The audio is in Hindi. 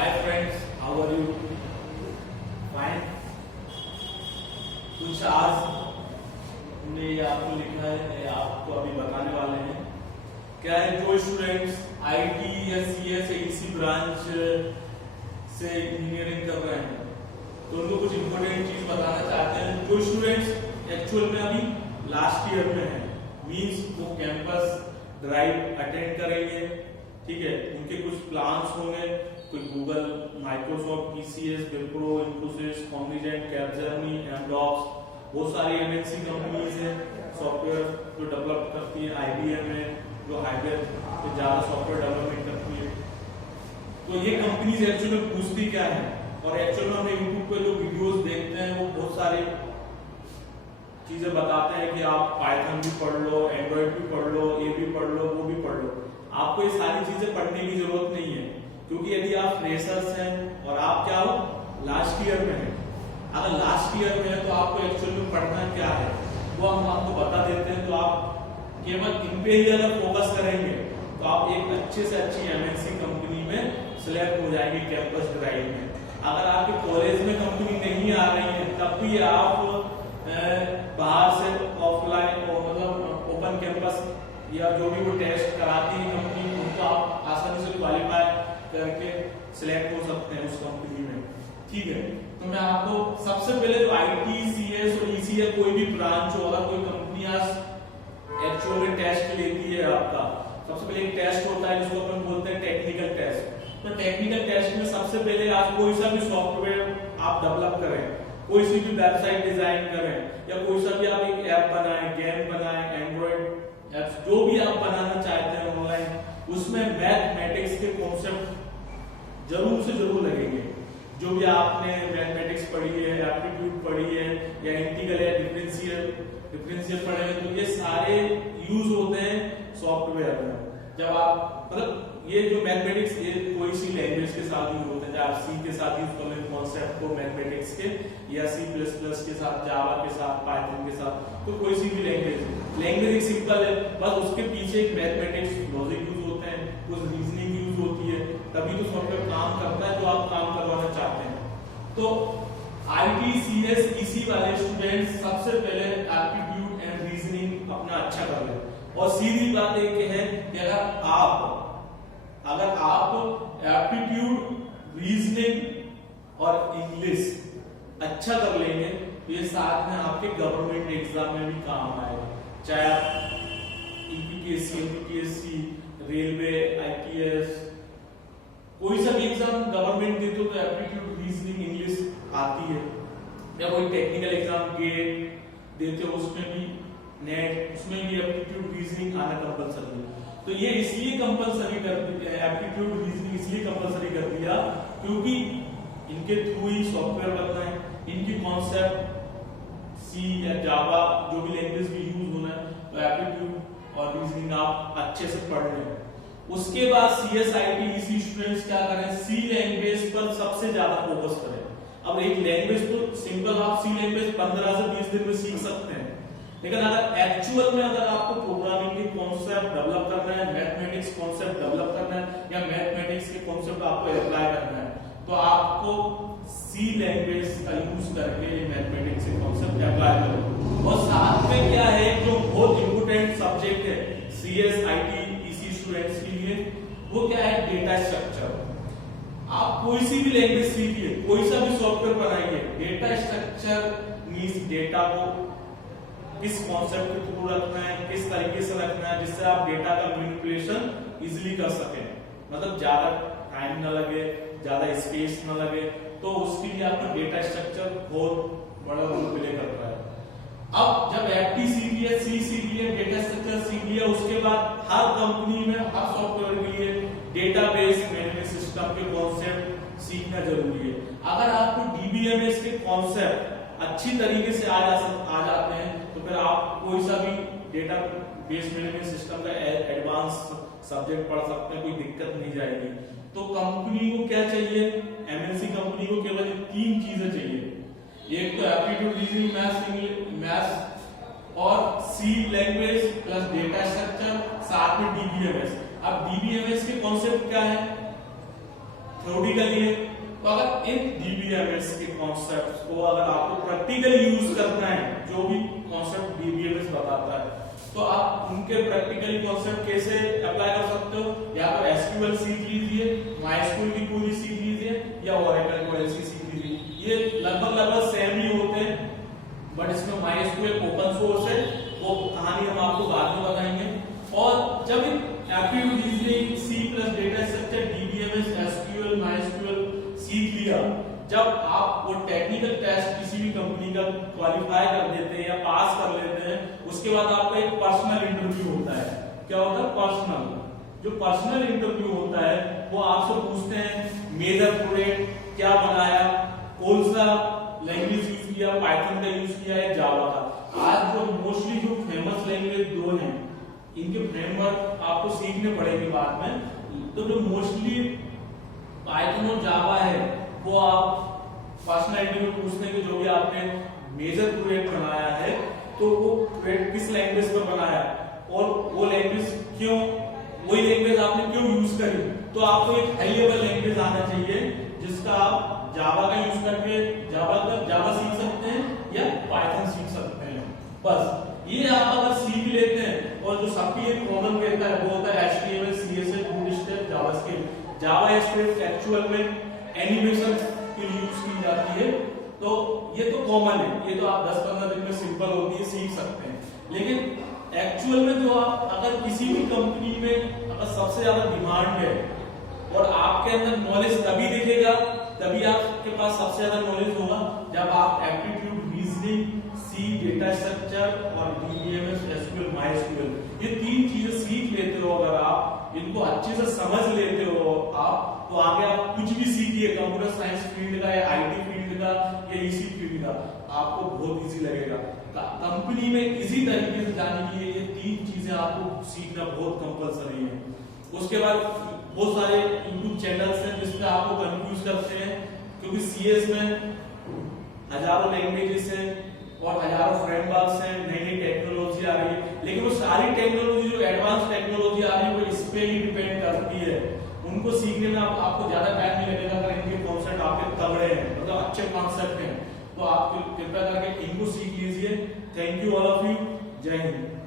Hi friends, how are you? Fine. कुछ आज हमने आपको लिखा है, आपको अभी बताने वाले हैं। क्या है, जो स्टूडेंट्स आईटी या सीएस या ईसी ब्रांच से इंजीनियरिंग कर रहे हैं तो उनको कुछ इंपॉर्टेंट चीज बताना चाहते हैं। जो स्टूडेंट्स एक्चुअल में अभी लास्ट ईयर में है, मींस वो कैंपस ड्राइव अटेंड करेंगे, ठीक है। उनके कुछ प्लान्स होंगे, कोई Google, Microsoft, TCS, Wipro, Infosys, Cognizant, Capgemini, Amdocs, बहुत सारी एमएनसी कंपनीज हैं सॉफ्टवेयर जो डेवलप करती है। आईबीएम है जो हार्डवेयर पे ज्यादा सॉफ्टवेयर डेवलपमेंट करती है। तो ये कंपनीज एक्चुअली पूछती क्या है, और एक्चुअल में हम यूट्यूब पे जो वीडियोस देखते हैं वो बहुत सारी चीजें बताते हैं कि आप पाइथन भी पढ़ लो, एंड्रॉइड भी पढ़ लो, ये भी पढ़ लो, वो भी पढ़ लो। आपको ये सारी चीजें पढ़ने की जरूरत नहीं है, क्योंकि यदि आप फ्रेशर्स हैं और आप क्या हो, लास्ट ईयर में हैं। अगर लास्ट ईयर में है तो आपको एक्चुअल में पढ़ना क्या है वो हम आपको बता देते हैं। तो आप केवल इन पे ही अगर फोकस करेंगे तो आप एक अच्छे से अच्छी एमएनसी कंपनी में सिलेक्ट हो जाएंगे कैंपस ड्राइव में। अगर आपके कॉलेज में कंपनी नहीं आ रही है तब भी आप बाहर से ऑफलाइन मतलब ओपन कैंपस या जो भी वो टेस्ट कराती है कंपनी, उनको आप आसानी से क्वालिफाई करके सिलेक्ट हो सकते हैं उस कंपनी में, ठीक है। तो मैं आपको सबसे पहले जो आईटी, सीएस और ईसी या कोई भी ब्रांच हो, अगर कोई कंपनी आज एक्चुअल में टेस्ट लेती है आपका, सबसे पहले एक टेस्ट होता है जिसको अपन बोलते हैं टेक्निकल टेस्ट। तो टेक्निकल टेस्ट में सबसे पहले आप कोई सा भी सॉफ्टवेयर आप डेवलप करें, कोई सी भी वेबसाइट डिजाइन करें, या कोई सा भी आप एक ऐप बनाएं, गेम बनाएं, एंड्रॉइड ऐप्स, जो भी आप बनाना चाहते हैं ऑनलाइन, उसमें मैथमेटिक्स के कॉन्सेप्ट जरूर से जरूर लगेंगे। जो भी आपने मैथमेटिक्स पढ़ी है, एप्टीट्यूड पढ़ी है, या इंटीग्रल या डिफरेंशियल पढ़े हैं, तो ये सारे यूज होते हैं सॉफ्टवेयर में। जब आप मतलब ये जो मैथमेटिक्स ये कोई सी लैंग्वेज के साथ यूज होते हैं, जब आप सी के साथ यूज कर लें कॉन्सेप्ट को मैथमेटिक्स के, या सी प्लस प्लस के साथ, जावा के साथ, पाइथन के साथ, तो कोई सी भी लैंग्वेज एक सिंपल है, बस उसके पीछे एक मैथमेटिक्स लॉजिक यूज होते हैं, कुछ रीजनिंग यूज होती है, तभी तो सॉफ्टवेयर काम करता है जो आप काम करवाना चाहते हैं। तो आईटी, सीएस, ईसी वाले स्टूडेंट्स सबसे पहले एप्टीट्यूड एंड रीजनिंग अपना अच्छा कर लें। और सीधी बात एक है कि अगर आप एप्टीट्यूड, रीजनिंग और इंग्लिश अच्छा कर लेंगे तो ये साथ में आपके गवर्नमेंट एग्जाम में भी काम आएगा। चाहे आप यूपीएससी, रेलवे, आईपीएस, कोई सा भी एग्जाम गवर्नमेंट देते हो तो एप्टीट्यूड, रीजनिंग, इंग्लिश आती है। या कोई टेक्निकल एग्जाम गेट देते हो उसमें भी, नेट, उसमें भी एप्टीट्यूड, रीजनिंग आना कंपलसरी है। तो ये इसलिए कंपलसरी कर दिया, एप्टीट्यूड, रीजनिंग इसलिए कंपलसरी कर दिया क्योंकि इनके थ्रू ही सॉफ्टवेयर बनना है, इनकी कॉन्सेप्ट सी या जावा जो भी लैंग्वेज भी यूज होना है, तो एप्टीट्यूड और रीजनिंग आप अच्छे से पढ़ लें। उसके बाद सीएस, आईटी, ईसी स्टूडेंट्स क्या करें, सी लैंग्वेज पर सबसे ज्यादा फोकस करें। अब एक लैंग्वेज तो सिंपल आप सी लैंग्वेज 15 से 20 दिन में सीख सकते हैं, लेकिन अगर एक्चुअल में अगर आपको प्रोग्रामिंग के कॉन्सेप्ट डेवलप करना है, मैथमेटिक्स कॉन्सेप्ट डेवलप करना है, या मैथमेटिक्स के कॉन्सेप्ट आपको अप्लाई करना है, तो आपको सी लैंग्वेज का यूज करके मैथमेटिक्स के कॉन्सेप्ट अप्लाई करो। और साथ में क्या है, जो बहुत इंपोर्टेंट सब्जेक्ट है सीएस, आईटी, ईसी स्टूडेंट्स के लिए, वो क्या है, डेटा स्ट्रक्चर। आप कोई सी भी लैंग्वेज सीखिए, कोई सा भी सॉफ्टवेयर बनाइए, डेटा स्ट्रक्चर मींस डेटा को किस कॉन्सेप्ट के थ्रू रखना है, किस तरीके से रखना है, जिससे आप डेटा का मैनिपुलेशन इजीली कर सकें, मतलब ज्यादा टाइम ना लगे, ज्यादा स्पेस ना लगे। तो उसके लिए आपका डेटा स्ट्रक्चर बहुत बड़ा रोल प्ले करता है। अब जब एफटी सीख लिया, सी सीख लिया, डेटा स्ट्रक्चर सीख लिया, उसके बाद हर कंपनी में, हर सॉफ्टवेयर के लिए डेटाबेस मैनेजमेंट सिस्टम के कॉन्सेप्ट सीखना जरूरी है। अगर आपको डीबीएमएस के कॉन्सेप्ट अच्छी तरीके से आ जाते हैं तो फिर आप कोई सा भी डेटा बेस मैनेजमेंट सिस्टम का एडवांस सब्जेक्ट पढ़ सकते हैं, कोई दिक्कत नहीं जाएगी। तो कंपनी को क्या चाहिए, एमएनसी कंपनी को केवल 3 चीजें चाहिए। एक तो एप्टीट्यूड, रीजनिंग, मैथ्स और सी लैंग्वेज प्लस डेटा स्ट्रक्चर, साथ में डीबीएमएस। अब डीबीएमएस के कॉन्सेप्ट क्या है, थ्योरेटिकली है। तो अगर इन डीबीएमएस के कॉन्सेप्ट्स को अगर आपको प्रैक्टिकली यूज करना है, जो भी कॉन्सेप्ट डीबीएमएस बताता है, तो आप उनके प्रैक्टिकली कॉन्सेप्ट कैसे अप्लाई कर सकते हो? या तो एसक्यूएल सीख लीजिए, माइस्क्यूएल की पूरी सीख लीजिए, या ओरेकल को ऐसी सीख लीजिए। ये लगभग सेम ही होते हैं, बट इसमें माइस्क्यूएल ओपन सोर्स है, वो कहानी हम आपको बाद में बताएंगे। और जब aptitude reasoning, C plus data structure, DBMS, SQL, MySQL सीख लिया, जब आप वो टेक्निकल टेस्ट किसी भी कंपनी का क्वालिफाई कर देते हैं या पास कर लेते हैं, उसके बाद आपका एक पर्सनल इंटरव्यू होता है। क्या होता है? पर्सनल। जो पर्सनल इंटरव्यू होता है वो आपसे पूछते हैं मेजर प्रोजेक्ट क्या बनाया, कौन सा लैंग्वेज यूज किया, पाइथन का यूज किया या जावा का। आज जो मोस्टली जो फेमस लैंग्वेज दो हैं, इनके फ्रेमवर्क आपको सीखने पड़ेंगे बाद में। तो जो मोस्टली पाइथन और जावा है, वो आप पर्सनैलिटी में पूछते हैं कि जो भी आपने मेजर प्रोजेक्ट बनाया है, तो वो प्रोजेक्ट किस लैंग्वेज पर बनाया और वो लैंग्वेज क्यों, वही लैंग्वेज आपने क्यों यूज करी। तो आपको एक हाई लेवल लैंग्वेज आना चाहिए, जिसका आप जावा का यूज करके जावा सीख सकते हैं या पाइथन सीख सकते हैं। बस ये आप अगर सीख लेते हैं, और जो सबकी एक कॉमन रहता है वो होता है HTML, CSS, bootstrap, JavaScript. JavaScript actual में एनिमेशन के लिए यूज की जाती है, तो ये तो कॉमन है, ये तो आप 10-15 दिन में सिंपल होती है, सीख सकते हैं। लेकिन एक्चुअल में जो आप अगर किसी भी कंपनी में अगर सबसे ज्यादा डिमांड है और आपके अंदर नॉलेज तभी दिखेगा, तभी आपके पास सबसे ज्यादा नॉलेज होगा जब आप एप्टीट्यूड रीजनिंग, सी, डेटा स्ट्रक्चर और डीबीएमएस, एसक्यूएल, माइस्क्यूएल, ये तीन चीजें सीख लेते हो। अगर आप इनको अच्छे से समझ लेते हो आप, तो आगे आप कुछ भी सीखिए, कंप्यूटर साइंस फील्ड का या आईटी फील्ड का या इसी फील्ड का, आपको बहुत इजी लगेगा। कंपनी में इसी तरीके से जाने के लिए ये तीन चीजें आपको सीखना बहुत कंपलसरी है। उसके बाद बहुत सारे यूट्यूब चैनल्स हैं जिसमें आपको कंफ्यूज करते हैं, क्योंकि सीएस में हजारों लैंग्वेजेस हैं और हजारों फ्रेमवर्क्स हैं, नई टेक्नोलॉजी आ रही है, लेकिन वो सारी टेक्नोलॉजी जो एडवांस टेक्नोलॉजी आ रही है वो इस पे ही डिपेंड करती है। उनको सीखने में आपको ज्यादा टाइम नहीं लगेगा अगर इनके कॉन्सेप्ट आपके तगड़े हैं, मतलब अच्छे कॉन्सेप्ट हैं, तो आप कृपया करके इनको सीख लीजिए। Thank you all of you. जय हिंद।